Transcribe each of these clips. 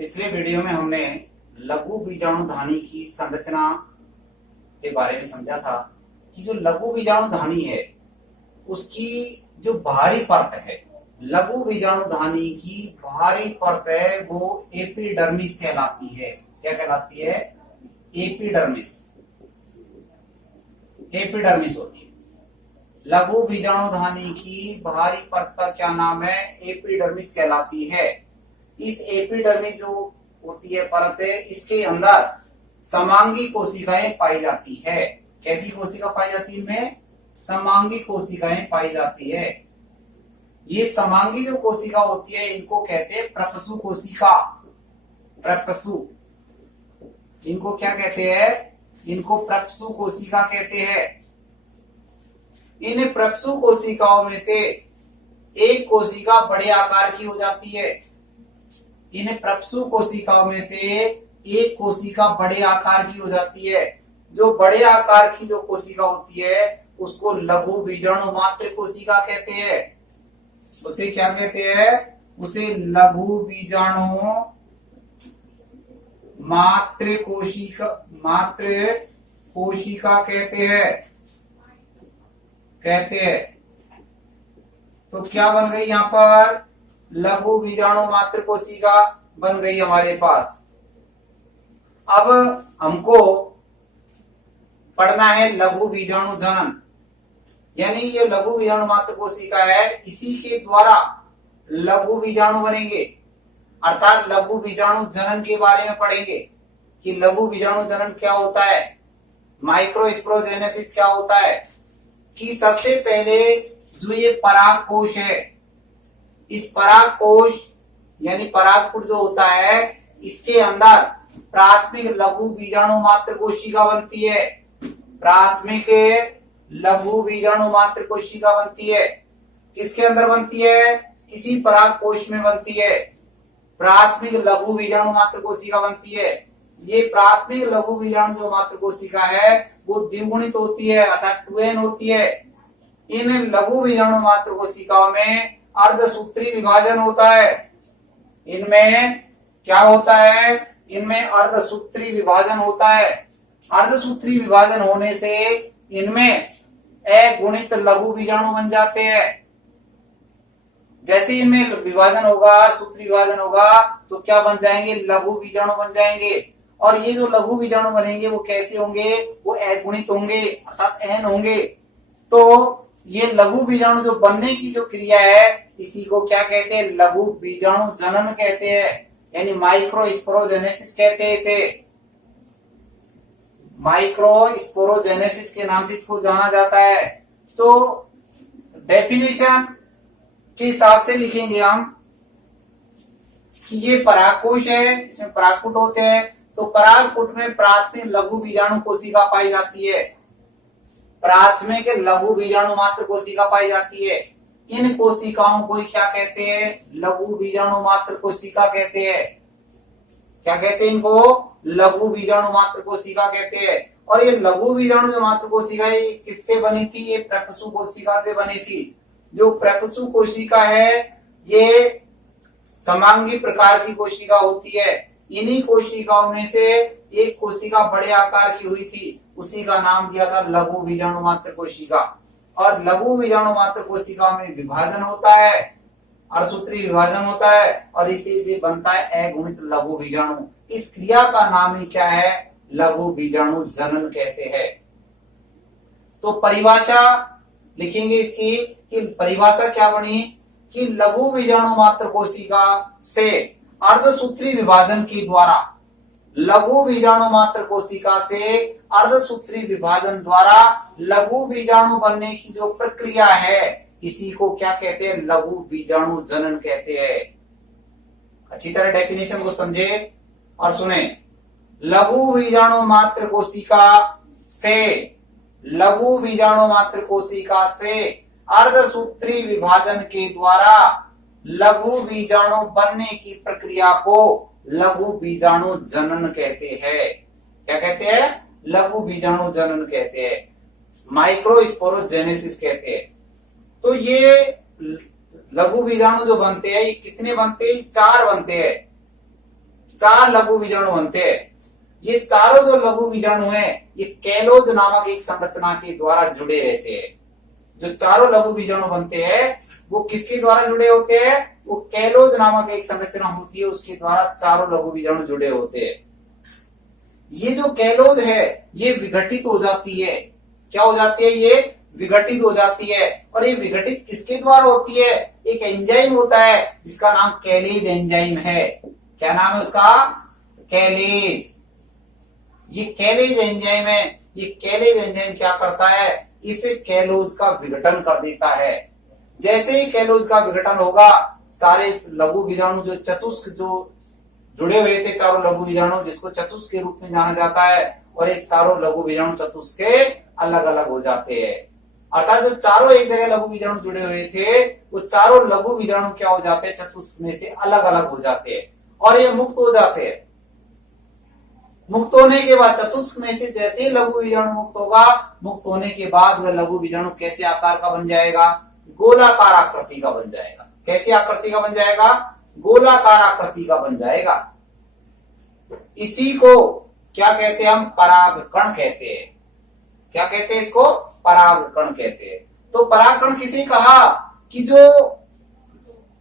पिछले वीडियो में हमने लघु बीजाणुधानी की संरचना के बारे में समझा था कि जो लघु बीजाणुधानी है उसकी जो बाहरी परत है, लघु बीजाणुधानी की बाहरी परत है वो एपिडर्मिस कहलाती है। क्या कहलाती है? एपिडर्मिस। एपिडर्मिस होती है। लघु बीजाणुधानी की बाहरी परत का क्या नाम है? एपिडर्मिस कहलाती है। इस एपिडर्मिस जो होती है परत है, इसके अंदर समांगी कोशिकाएं पाई जाती है। कैसी कोशिका पाई जाती है? इनमें समांगी कोशिकाएं पाई जाती है। ये समांगी जो कोशिका होती है इनको कहते हैं प्रपसु कोशिका। प्रपसु, इनको क्या कहते हैं? इनको प्रपसु कोशिका कहते हैं। इन प्रपसु कोशिकाओं में से एक कोशिका बड़े आकार की हो जाती है। इन प्रपसु कोशिकाओं में से एक कोशिका बड़े आकार की हो जाती है। जो बड़े आकार की जो कोशिका होती है उसको लघु बीजाणु मात्र कोशिका कहते हैं। उसे क्या कहते हैं? उसे लघु बीजाणु मात्र कोशिका कहते हैं। तो क्या बन गई यहां पर? लघु बीजाणु मात्र कोशिका बन गई हमारे पास। अब हमको पढ़ना है लघु बीजाणु जनन, यानी ये लघु बीजाणु मात्र कोशिका है, इसी के द्वारा लघु बीजाणु बनेंगे। अर्थात लघु बीजाणु जनन के बारे में पढ़ेंगे कि लघु बीजाणु जनन क्या होता है, माइक्रोस्पोरोजेनेसिस क्या होता है। कि सबसे पहले जो ये पराग कोश है, इस पराग कोश यानी परागपुट जो होता है, इसके अंदर प्राथमिक लघु बीजाणु मात्र कोशिका बनती है। प्राथमिक लघु बीजाणु मात्र कोशिका बनती है। किसके अंदर बनती है? इसी पराग कोश में बनती है। प्राथमिक लघु बीजाणु मात्र कोशिका बनती है। ये प्राथमिक लघु बीजाणु जो मात्र कोशिका है वो द्विगुणित होती है, अर्थात 2n होती है। इन लघु बीजाणु मात्र कोशिकाओं में अर्धसूत्री विभाजन होता है। इनमें क्या होता है? इनमें अर्धसूत्री विभाजन होता है। अर्धसूत्री विभाजन होने से इनमें अगुणित लघु बीजाणु बन जाते हैं। जैसे इनमें विभाजन होगा, सूत्री विभाजन होगा, तो क्या बन जाएंगे? लघु बीजाणु बन जाएंगे। और ये जो लघु बीजाणु बनेंगे वो कैसे होंगे? वो अगुणित होंगे, अर्थात n होंगे। तो ये लघु बीजाणु जो बनने की जो क्रिया है इसी को क्या कहते हैं? लघु बीजाणु जनन कहते हैं, यानी माइक्रोस्पोरोजेनेसिस कहते हैं इसे। माइक्रोस्पोरोजेनेसिस के नाम से इसको जाना जाता है। तो डेफिनेशन के हिसाब से लिखेंगे हम कि ये परागकोश है, इसमें परागपुट होते हैं। तो परागपुट में प्राथमिक लघु बीजाणु कोशिका पाई जाती है। प्राथमिक लघु बीजाणु मात्र कोशिका पाई जाती है। इन कोशिकाओं को क्या कहते हैं? लघु बीजाणु मात्र कोशिका कहते हैं। क्या कहते हैं इनको? लघु बीजाणु मात्र कोशिका कहते हैं। और ये लघु बीजाणु जो मात्र कोशिका है ये किससे बनी थी? ये प्रपसु कोशिका से बनी थी। जो प्रपसु कोशिका है ये समांगी प्रकार की कोशिका होती है। इन्हीं कोशिकाओं में से एक कोशिका बड़े आकार की हुई थी, उसी का नाम दिया था लघु बीजाणु मात्र कोशिका। और लघु बीजाणु मात्र कोशिका में विभाजन होता है, अर्धसूत्री विभाजन होता है, और इसी से बनता है अगुणित लघु बीजाणु। इस क्रिया का नाम ही क्या है? लघु बीजाणु जनन कहते हैं। तो परिभाषा लिखेंगे इसकी कि परिभाषा क्या बनी कि लघु बीजाणु मात्र कोशिका से अर्धसूत्री विभाजन के द्वारा, लघु बीजाणु मात्र कोशिका से अर्धसूत्री विभाजन द्वारा लघु बीजाणु बनने की जो प्रक्रिया है इसी को क्या कहते हैं? लघु बीजाणु जनन कहते हैं। अच्छी तरह डेफिनेशन को समझे और सुने। लघु बीजाणु मात्र कोशिका से, लघु बीजाणु मात्र कोशिका से अर्धसूत्री विभाजन के द्वारा लघु बीजाणु बनने की प्रक्रिया को लघु बीजाणु जनन कहते हैं। क्या कहते हैं? लघु बीजाणु जनन कहते हैं, माइक्रोस्पोरोजेनेसिस कहते हैं। तो ये लघु बीजाणु जो बनते हैं ये कितने बनते हैं? 4 बनते हैं। 4 लघु बीजाणु बनते हैं। ये चारों जो लघु बीजाणु हैं ये कैलोज नामक एक संरचना के द्वारा जुड़े रहते हैं। जो चारों लघु बीजाणु बनते हैं वो किसके द्वारा जुड़े होते हैं? वो कैलोज नामक एक संरचना होती है उसके द्वारा चारों लघु बीजाणु जुड़े होते हैं। ये जो कैलोज है ये विघटित हो जाती है। क्या हो जाती है? ये विघटित हो जाती है। और ये विघटित किसके द्वारा होती है? एक एंजाइम होता है जिसका नाम कैलेज एंजाइम है। क्या नाम है उसका? कैलेज। ये कैलेज एंजाइम है। ये कैलेज एंजाइम क्या करता है? इसे कैलोज का विघटन कर देता है। जैसे ही कैलोज का विघटन होगा सारे लघु बीजाणु जो चतुष्क जो जुड़े हुए थे चारों लघु बीजाणु जिसको चतुष्क के रूप में जाना जाता है और ये चारों लघु बीजाणु चतुष्क के अलग अलग हो जाते हैं। अर्थात जो चारों एक जगह लघु बीजाणु जुड़े हुए थे वो चारों लघु बीजाणु क्या हो जाते हैं? चतुष्क में से अलग अलग हो जाते हैं और ये मुक्त हो जाते हैं। मुक्त होने के बाद चतुष्क में से जैसे ही लघु बीजाणु मुक्त होगा, मुक्त होने के बाद वह लघु बीजाणु कैसे आकार का बन जाएगा? गोलाकार आकृति का बन जाएगा। कैसी आकृति का बन जाएगा? गोलाकार आकृति का बन जाएगा। इसी को क्या कहते हैं? हम परागकण कहते हैं। क्या कहते हैं इसको? परागकण कहते हैं। तो परागकण किसे कहा? कि जो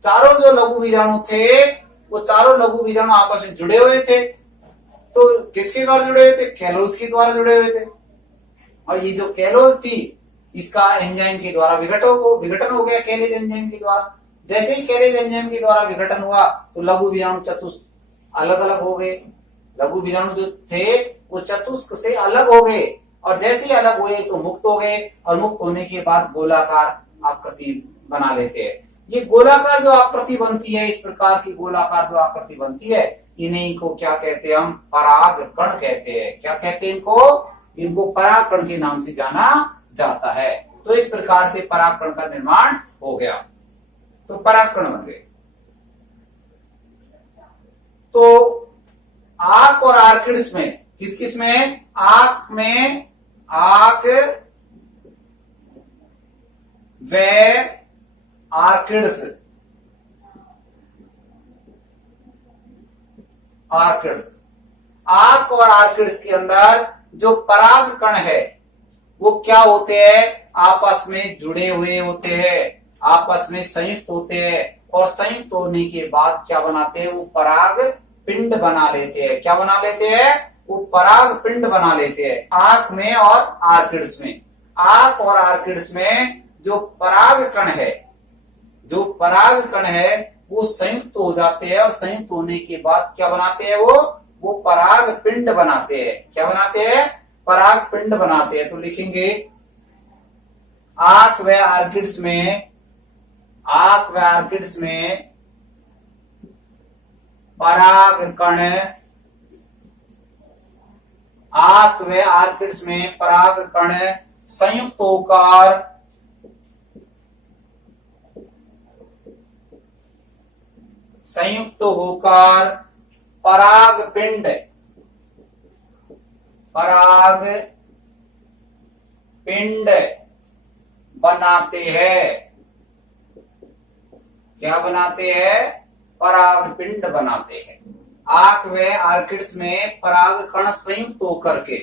चारों जो लघु बीजाणु थे वो चारों लघु बीजाणु आपस में जुड़े हुए थे। तो किसके द्वारा जुड़े हुए थे? कैलोज के द्वारा जुड़े हुए थे। और ये जो कैलोज थी इसका एंजाइम के द्वारा विघटन हो गया कैलेज एंजाइम के द्वारा। जैसे ही कैलेज एंजाइम के द्वारा विघटन हुआ तो लघु बीजाणु चतुष्क अलग अलग हो गए। लघु बीजाणु जो थे वो चतुष्क से अलग हो गए और जैसे ही अलग हुए तो मुक्त हो गए और मुक्त होने के बाद गोलाकार आकृति बना लेते हैं। ये गोलाकार जो आकृति बनती है, इस प्रकार की गोलाकार जो आकृति बनती है, इन्हीं को क्या कहते हैं? हम परागकण कहते हैं। क्या कहते हैं इनको? इनको परागकण के नाम से जाना जाता है। तो इस प्रकार से परागकण का निर्माण हो गया। तो परागकण बन गए। तो आक और आर्किड्स में किस किस में? आक में आक व आर्किड्स। आर्किड्स आक और आर्किड्स के अंदर जो परागकण है वो क्या होते हैं? आपस में जुड़े हुए होते हैं, आपस में संयुक्त होते हैं और संयुक्त होने के बाद क्या बनाते हैं? वो पराग पिंड बना लेते हैं। क्या बना लेते हैं? वो पराग पिंड बना लेते हैं। आक में और आर्किड्स में। आक और आर्किड्स में जो परागकण है, जो परागकण है वो संयुक्त हो जाते हैं और संयुक्त होने के बाद क्या बनाते हैं? वो पराग पिंड बनाते हैं। क्या बनाते हैं? पराग पिंड बनाते हैं। तो लिखेंगे आक व आर्किड्स में, आक व आर्किड्स में परागकण, आक व आर्किड्स में परागकण संयुक्त होकर पराग पिंड बनाते हैं। क्या बनाते हैं? पराग पिंड बनाते हैं। आक व आर्किड्स में परागकण संयुक्त होकर के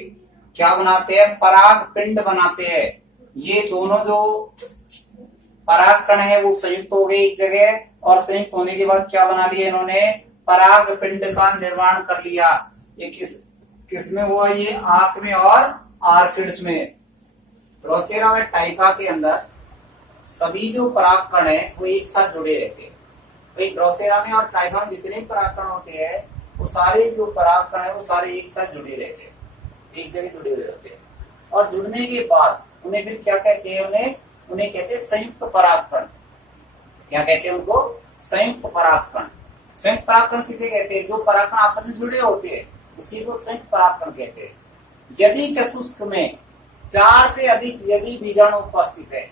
क्या बनाते हैं? पराग पिंड बनाते हैं। ये दोनों जो परागकण है वो संयुक्त हो गए एक जगह और संयुक्त होने के बाद क्या बना लिया इन्होंने? पराग पिंड का निर्माण कर लिया। ये किस में हुआ? ये आक में और आर्किड्स में। ड्रोसेरा में टाइफा के अंदर सभी जो परागकण है वो एक साथ जुड़े रहते हैं। भाई ड्रोसेरा में और टाइफा में जितने परागकण होते हैं वो सारे जो परागकण है वो सारे एक साथ जुड़े रहते हैं, एक जगह जुड़े हुए होते हैं। और जुड़ने के बाद उन्हें फिर क्या कहते हैं? उन्हें कहते हैं संयुक्त परागकण। क्या कहते हैं उनको? संयुक्त परागकण। संयुक्त परागकण किसे कहते हैं? जो परागकण आपस में जुड़े होते हैं उसी को संयुक्त परागकण कहते हैं। यदि चतुष्क में 4 से अधिक यदि बीजाणु उपस्थित है,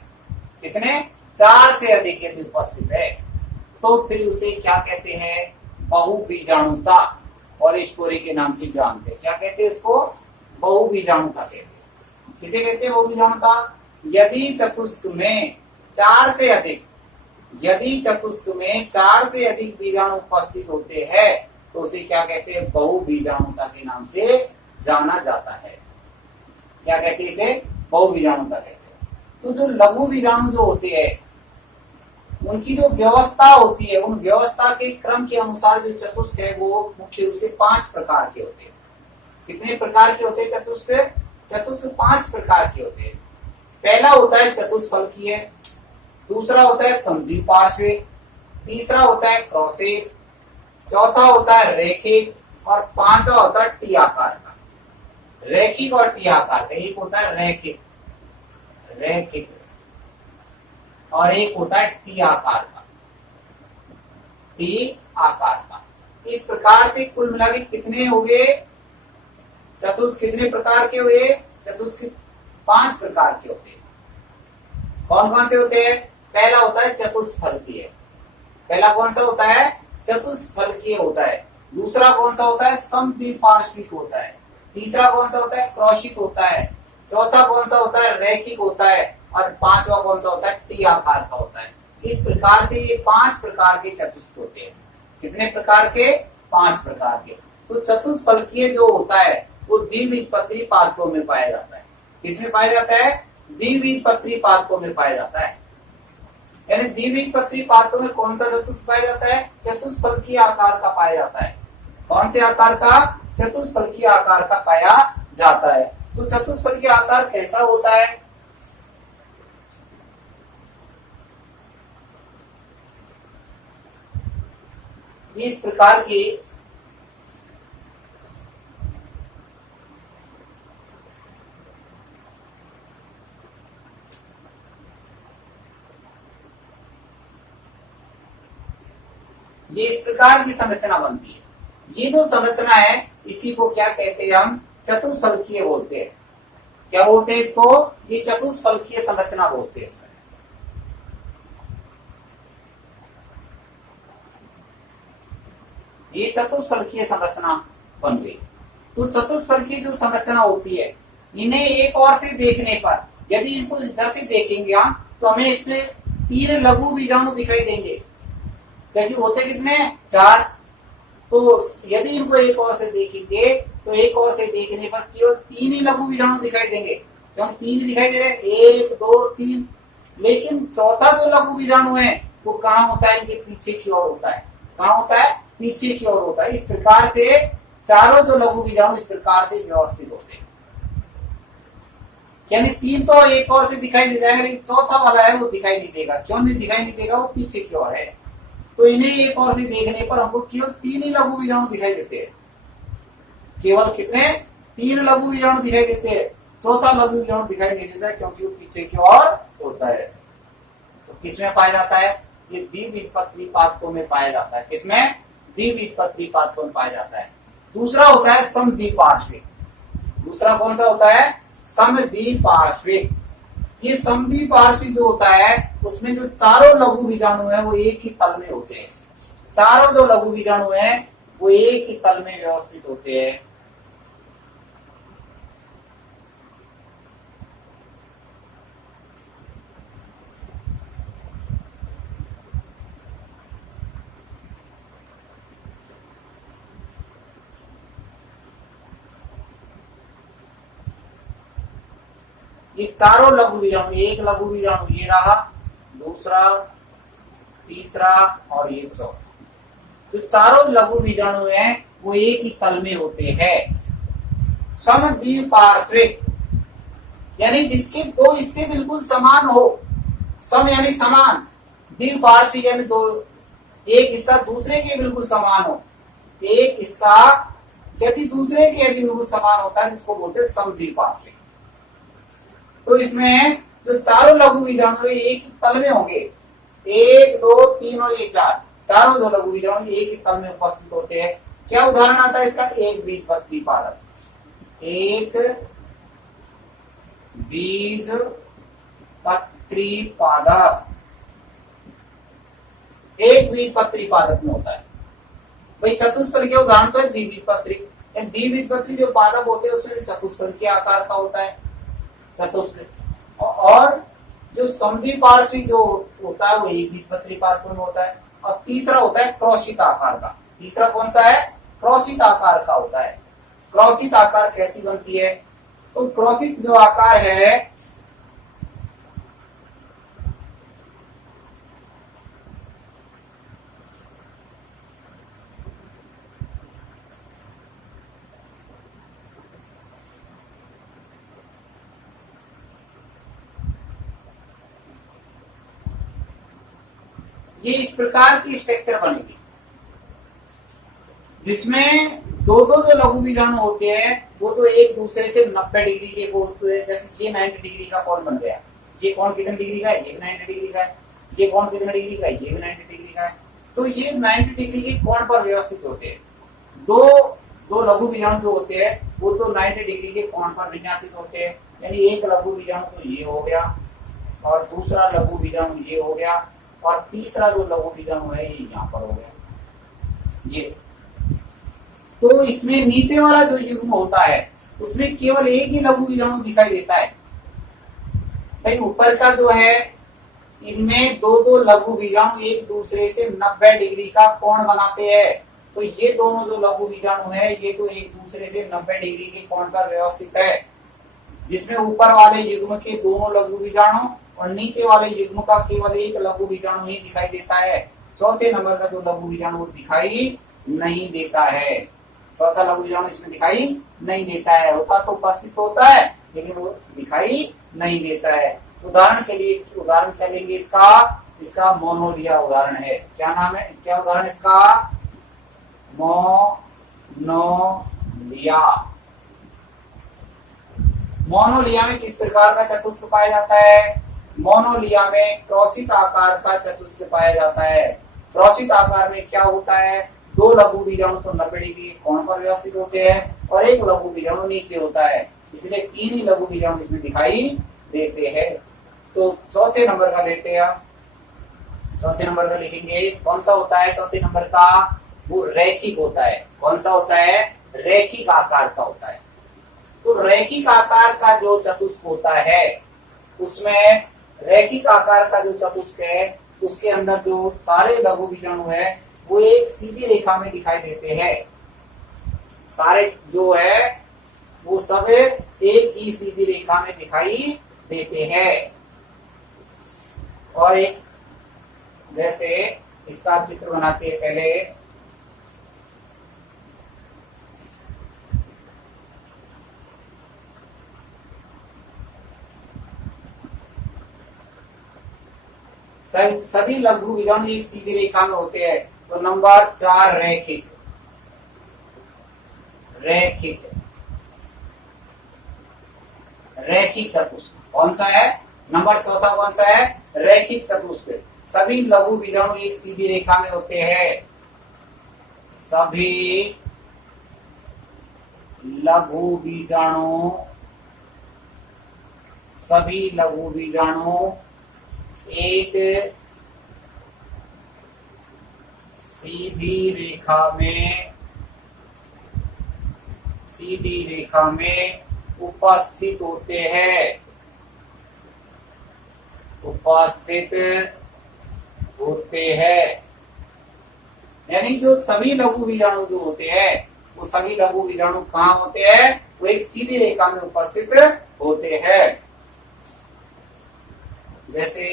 कितने? 4 से अधिक यदि उपस्थित है तो फिर उसे क्या कहते हैं? बहुबीजाणुता। और ईश्वरी के नाम से जानते हैं। क्या कहते हैं इसको? बहुबीजाणुता कहते हैं। किसे कहते हैं बहुबीजाणुता? यदि चतुष्क में 4 से अधिक, यदि चतुष्क में 4 से अधिक बीजाणु उपस्थित होते हैं तो उसे क्या कहते हैं, बहुबीजाणुता के नाम से जाना जाता है। क्या कहते हैं इसे, बहुबीजाणुता कहते हैं। तो जो लघु बीजाणु जो होते हैं उनकी जो व्यवस्था होती है, उन व्यवस्था के क्रम के अनुसार जो चतुष्क है वो मुख्य रूप से 5 प्रकार के होते हैं। कितने प्रकार के होते हैं चतुष्क? चतुष्क 5 प्रकार के होते हैं। पहला होता है चतुष्फलकीय, दूसरा होता है समद्विपार्श्विक, तीसरा होता है क्रॉसिक, चौथा होता है रैखिक और पांचवा होता है टी आकार का। रैखिक और टी आकार का, एक होता है रैखिक रैखिक और एक होता है टी आकार का, टी आकार का। इस प्रकार से कुल मिला के कितने हो गए चतुष्क, कितने प्रकार के हुए? चतुष्क 5 प्रकार के होते हैं। कौन कौन से होते हैं? पहला होता है चतुष्फलकीय। पहला कौन सा होता है? चतुष्फलकीय होता है। दूसरा कौन सा होता है? समद्विपार्श्विक होता है। तीसरा कौन सा होता है? क्रॉसिक होता है। चौथा कौन सा होता है? रैखिक होता है। और पांचवा कौन सा होता है? टी आकार का होता है। इस प्रकार से ये 5 प्रकार के चतुष्क होते हैं। कितने प्रकार के? 5 प्रकार के। तो चतुष्फलकीय जो होता है वो द्विबीजपत्री पादपों में पाया जाता है। किसमें पाया जाता है? द्विबीजपत्री पादपों में पाया जाता है। यानी द्विबीजपत्री पादपों में कौन सा चतुष्क पाया जाता है? चतुष्फलकीय आकार का पाया जाता है। कौन से आकार का? चतुष्फलकीय आकार का पाया जाता है। तो चतुष्फलकीय आकार कैसा होता है? इस प्रकार की ये इस प्रकार की संरचना बनती है। ये जो संरचना है इसी को क्या कहते हैं? हम चतुष्फलकीय बोलते हैं। क्या बोलते हैं इसको? ये चतुष्फलकीय संरचना बोलते हैं इसमें। ये चतुष्फलकीय संरचना बन गई। तो चतुष्फलकीय जो संरचना होती है इन्हें एक और से देखने पर, यदि इनको इधर से देखेंगे हम तो हमें इसमें 3 लघु बीजाणु दिखाई देंगे, क्योंकि होते कितने? 4। तो यदि इनको एक और से देखेंगे तो एक और से देखने पर केवल 3 ही लघु बीजाणु दिखाई देंगे। क्योंकि 3 दिखाई दे रहे हैं, 1 2 3। लेकिन चौथा जो लघु बीजाणु है वो कहाँ होता है? इनके पीछे की ओर होता है। कहाँ होता है? पीछे की ओर होता है। इस प्रकार से चारों जो लघु बीजाणु इस प्रकार से व्यवस्थित होते हैं। यानी 3 तो एक और से दिखाई दे जाएगा, लेकिन चौथा वाला है वो दिखाई नहीं देगा। क्यों नहीं दिखाई नहीं देगा? वो पीछे की ओर है। तो इन्हें एक और से देखने पर हमको केवल 3 ही लघु बीजाणु दिखाई देते हैं। केवल कितने? 3 लघु बीजाणु दिखाई देते हैं। चौथा लघु बीजाणु दिखाई नहीं देता है क्योंकि वो पीछे की ओर होता है। तो किसमें पाया जाता है? ये द्विबीजपत्री पादपों में पाया जाता है। किसमें? द्विबीजपत्री पादपों में पाया जाता है। दूसरा होता है समद्विपार्श्विक। दूसरा कौन सा होता है? समद्विपार्श्विक। ये समद्विपार्श्विक जो होता है उसमें जो चारों लघु बीजाणु है वो एक ही तल में होते हैं। चारों जो लघु बीजाणु है वो एक ही तल में व्यवस्थित होते हैं। ये चारों लघु बीजाणु, एक लघु बीजाणु ये रहा, दूसरा, तीसरा और ये चौथा, जो चारों लघु बीजाणु हैं वो एक ही तल में होते हैं। समद्विपार्श्विक यानी जिसके 2 हिस्से बिल्कुल समान हो। सम यानी समान, द्विपार्श्विक यानी 2, एक हिस्सा दूसरे के बिल्कुल समान हो। एक हिस्सा यदि दूसरे के यदि बिल्कुल समान होता है जिसको बोलते हैं समद्विपार्श्विक। तो इसमें जो चारों लघु बीजाणु एक ही तल में होंगे, 1 2 3 और ये 4, चारों जो लघु बीजाणु एक ही तल में उपस्थित होते हैं। क्या उदाहरण आता है इसका? एक बीजपत्री पादप। एक बीजपत्री पादप एक बीजपत्री पादप में होता है। भाई चतुष्फलकीय उदाहरण तो है द्विबीजपत्री। द्विबीजपत्री जो पादप होते हैं उसमें चतुष्फलकीय आकार का होता है चतुष्क। और जो समद्विपार्श्विक जो होता है वो एक बीजपत्री पादपों में होता है। और तीसरा होता है क्रॉसित आकार का। तीसरा कौन सा है? क्रॉसित आकार का होता है। क्रॉसित आकार कैसी बनती है? तो क्रॉसित जो आकार है ये इस प्रकार की स्ट्रक्चर बनेगी जिसमें दो दो जो लघु बीजाणु होते हैं वो तो एक दूसरे से 90 डिग्री के होते हैं। जैसे ये 90 डिग्री का कोण बन गया, ये कोण कितने डिग्री का है? ये भी 90 डिग्री का है। ये कोण कितने डिग्री का है? ये भी 90 डिग्री का है। तो ये 90 डिग्री के कोण पर व्यवस्थित होते हैं। दो दो लघु बीजाणु जो होते हैं वो तो 90 डिग्री के कोण पर विन्यासित होते हैं। यानी एक लघु बीजाणु तो ये हो गया और दूसरा लघु बीजाणु ये हो गया और तीसरा जो लघु बीजाणु है ये यहाँ पर हो गया। ये तो इसमें नीचे वाला जो युग्म होता है उसमें केवल एक ही लघु बीजाणु दिखाई देता है। भाई ऊपर का जो है इनमें दो दो लघु बीजाणु एक दूसरे से 90 डिग्री का कोण बनाते हैं। तो ये दोनों जो लघु बीजाणु है ये तो एक दूसरे से 90 डिग्री के कोण पर व्यवस्थित है, जिसमें ऊपर वाले युग्म के दोनों लघु बीजाणु और नीचे वाले युग्म का केवल एक लघु बीजाणु ही दिखाई देता है। चौथे नंबर का जो लघु बीजाणु वो दिखाई नहीं देता है। चौथा लघु बीजाणु इसमें दिखाई नहीं देता है। होता तो उपस्थित होता है लेकिन वो दिखाई नहीं देता है। उदाहरण के लिए उदाहरण क्या लेंगे इसका मोनोलिया उदाहरण है। क्या नाम है, क्या उदाहरण इसका? मोनोलिया। मोनोलिया में किस प्रकार का चतुष्क पाया जाता है? मोनोलिया में क्रॉसित आकार का चतुष्क पाया जाता है। क्रॉसित आकार में क्या होता है? दो लघु बीजाणु तो 90 डिग्री कोण पर व्यवस्थित होते हैं और एक लघु बीजाणु नीचे होता है, इसलिए तीन ही लघु बीजाणु इसमें दिखाई देते हैं। तो चौथे नंबर का लेते हैं। चौथे नंबर का लिखेंगे कौन सा होता है? चौथे नंबर का वो रैखिक होता है। कौन सा होता है? रैखिक आकार का होता है। तो रैखिक आकार का जो चतुष्क होता है उसमें रैखिक आकार का जो चतुष्क है उसके अंदर जो सारे लघु बीजाणु है वो एक सीधी रेखा में दिखाई देते हैं। सारे जो है वो सब एक ही सीधी रेखा में दिखाई देते हैं। और एक जैसे इसका चित्र बनाते हैं पहले। सभी लघु बीजाणु एक सीधी रेखा में होते हैं। तो नंबर 4 रैखिक। रैखिक रैखिक चतुष्क कौन सा है? नंबर चौथा कौन सा है? रैखिक चतुष्क। सभी लघु बीजाणु एक सीधी रेखा में होते हैं। सभी लघु बीजाणु एक सीधी रेखा में उपस्थित होते हैं। यानी जो सभी लघु बीजाणु जो होते हैं वो सभी लघु बीजाणु कहाँ होते हैं? वो एक सीधी रेखा में उपस्थित होते हैं। जैसे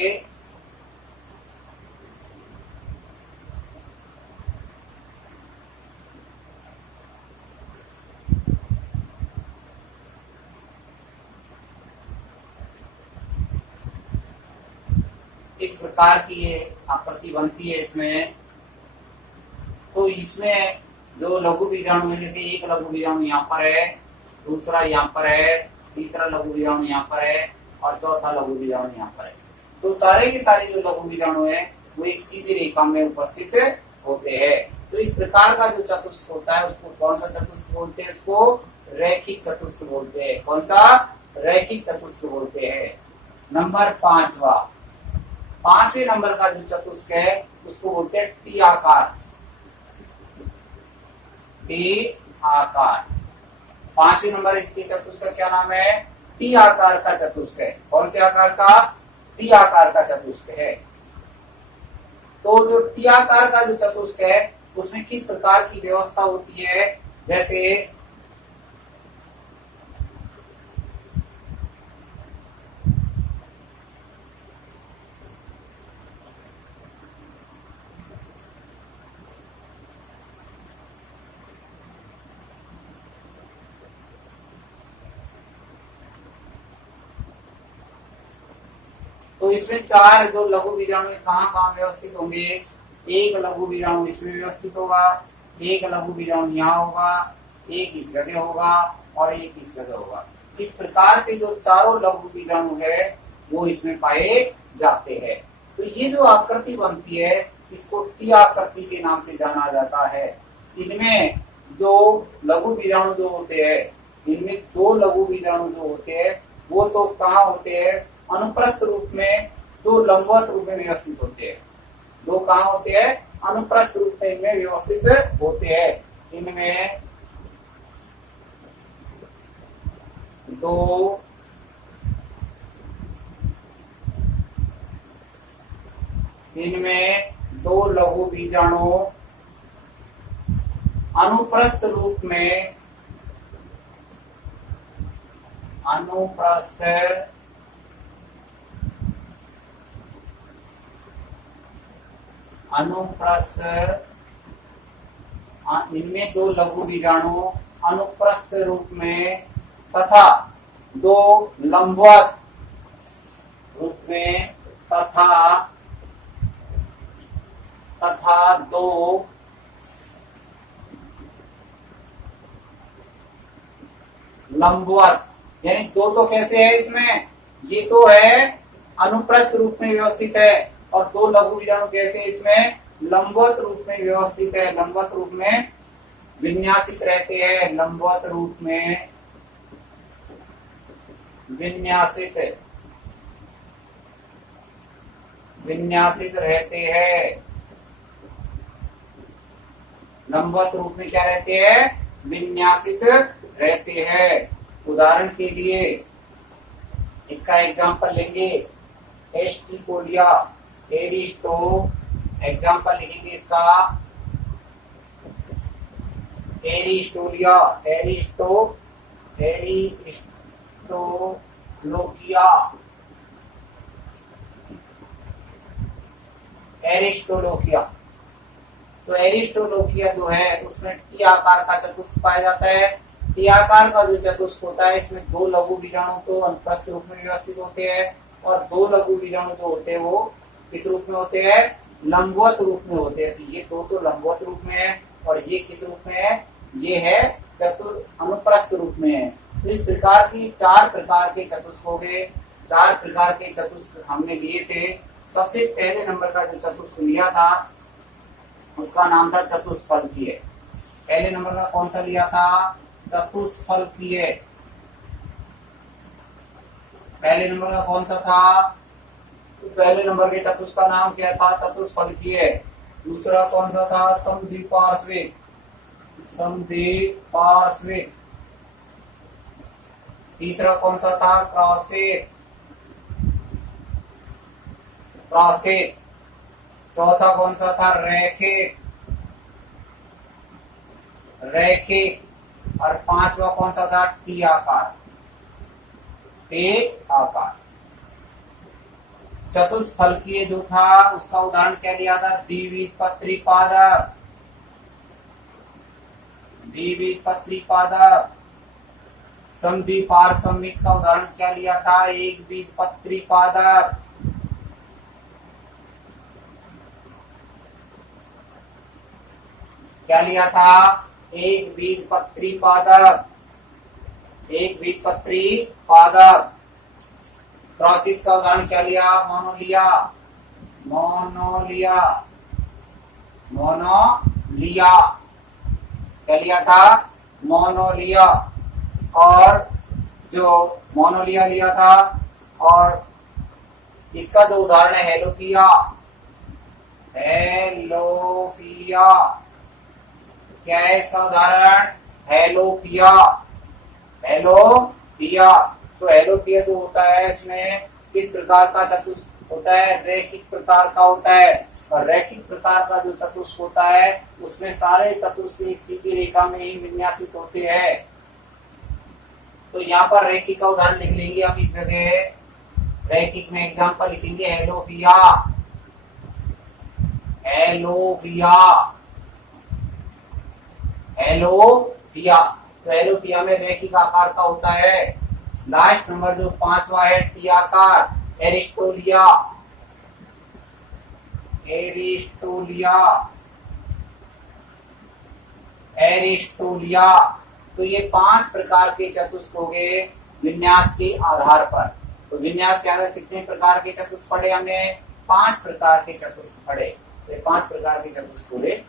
इस प्रकार की ये आकृति बनती है इसमें। तो इसमें जो लघु बीजाणु है, जैसे एक लघु बीजाणु यहाँ पर है, दूसरा यहाँ पर है, तीसरा लघु बीजाणु यहाँ पर है और चौथा लघु बीजाणु यहाँ पर है। तो सारे के सारे जो लघु बीजाणु है वो एक सीधी रेखा में उपस्थित होते हैं। तो इस प्रकार का जो चतुष्क होता है उसको कौन सा चतुष्क बोलते हैं? उसको रैखिक चतुष्क बोलते हैं। कौन सा? रैखिक चतुष्क बोलते हैं। नंबर 5वां, 5वें नंबर का जो चतुष्क है उसको बोलते हैं टी आकार। टी आकार 5वें नंबर इसके चतुष्क का क्या नाम है? टी आकार का चतुष्क है। कौन से आकार का? टी आकार का चतुष्क है। तो जो टी आकार का जो चतुष्क है उसमें किस प्रकार की व्यवस्था होती है। जैसे तो इसमें चार जो लघु बीजाणु कहाँ कहाँ व्यवस्थित होंगे। एक लघु बीजाणु इसमें व्यवस्थित होगा, एक लघु बीजाणु यहाँ होगा, एक इस जगह होगा और एक इस जगह होगा। इस प्रकार से जो चारों लघु बीजाणु है वो इसमें पाए जाते हैं। तो ये जो आकृति बनती है इसको टी आकृति के नाम से जाना जाता है। इनमें दो लघु बीजाणु जो होते हैं, इनमें दो लघु बीजाणु जो होते हैं वो तो कहाँ होते हैं, अनुप्रस्थ रूप में, दो लंबवत रूप में व्यवस्थित होते हैं। दो कहाँ होते हैं, अनुप्रस्थ रूप में इनमें व्यवस्थित होते हैं। इनमें दो लघु बीजाणु अनुप्रस्थ रूप में इनमें दो लघु बीजाणु अनुप्रस्थ रूप में तथा दो लंबवत रूप में तथा दो लंबवत, यानी दो तो कैसे है इसमें, ये तो है अनुप्रस्थ रूप में व्यवस्थित है और दो लघु बीजाणु कैसे इसमें लंबवत रूप में व्यवस्थित है, लंबवत रूप में विन्यासित रहते हैं, लंबवत रूप में विन्यासित रहते हैं। लंबवत रूप में क्या रहते हैं, विन्यासित रहते हैं। उदाहरण के लिए इसका एग्जांपल लेंगे, एस्टिकोलिया, एरिस्टो, एग्जांपल लिखेंगे इसका एरिस्टोलिया, एरिस्टोलोकिया। तो एरिस्टोलोकिया जो है उसमें टी आकार का चतुष्क पाया जाता है। टी आकार का जो चतुष्क होता है इसमें दो लघु बीजाणु तो अनुप्रस्थ रूप में व्यवस्थित होते हैं और दो लघु बीजाणु जो होते हैं वो किस रूप में होते हैं, लंबवत रूप में होते हैं। तो ये दो तो लंबवत रूप में है और ये किस रूप में है, ये है अनुप्रस्थ रूप में है। तो इस प्रकार की चार प्रकार के चतुष्क हो गए। चार प्रकार के चतुष्क हमने लिए थे। सबसे पहले नंबर का जो चतुष्क लिया था उसका नाम था चतुष्फलकीय। पहले नंबर का कौन सा लिया था, चतुष्फलकीय। पहले नंबर का कौन सा था, तो पहले नंबर के चतुष्क का नाम क्या था, चतुष्फलकीय। दूसरा कौन सा था, समद्विपार्श्विक। तीसरा कौन सा था, क्रॉसेट। चौथा कौन सा था, रैखिक। और पांचवा कौन सा था, टी आकार। चतुष्फलकीय जो था उसका उदाहरण क्या लिया था, द्विबीजपत्री पादप। समद्विपार्श्विक का उदाहरण क्या लिया था, एक बीजपत्री पादप। क्या लिया था, एक बीजपत्री पादप। क्रॉसित का उदाहरण क्या लिया, मोनोलिया। क्या लिया था, मोनोलिया। और जो मोनोलिया लिया था, और इसका जो उदाहरण है हेलोपिया। क्या है इसका उदाहरण, हेलोपिया। तो हेलोपिया जो होता है इसमें किस प्रकार का चतुष्क होता है, रैखिक प्रकार का होता है। और रैखिक प्रकार का जो चतुष्क होता है उसमें सारे चतुष्क एक सीधी रेखा में ही विन्यासित होते हैं। तो यहाँ पर रैखिक का उदाहरण लिख लेंगे आप इस जगह। रैखिक में एग्जांपल लिखेंगे हेलोफिया, हेलोफिया, हेलोफिया। तो हेलोफिया में रैखिक आकार का होता है। लास्ट नंबर जो 5वां है टी आकार, एरिस्टोलिया, एरिस्टोलिया, एरिस्टोलिया। तो ये 5 प्रकार के चतुष्क हो गए विन्यास के आधार पर। तो विन्यास के आधार कितने प्रकार के चतुष्क पढ़े हमने? 5 प्रकार के चतुष्क पढ़े। तो 5 प्रकार के चतुष्क पूरे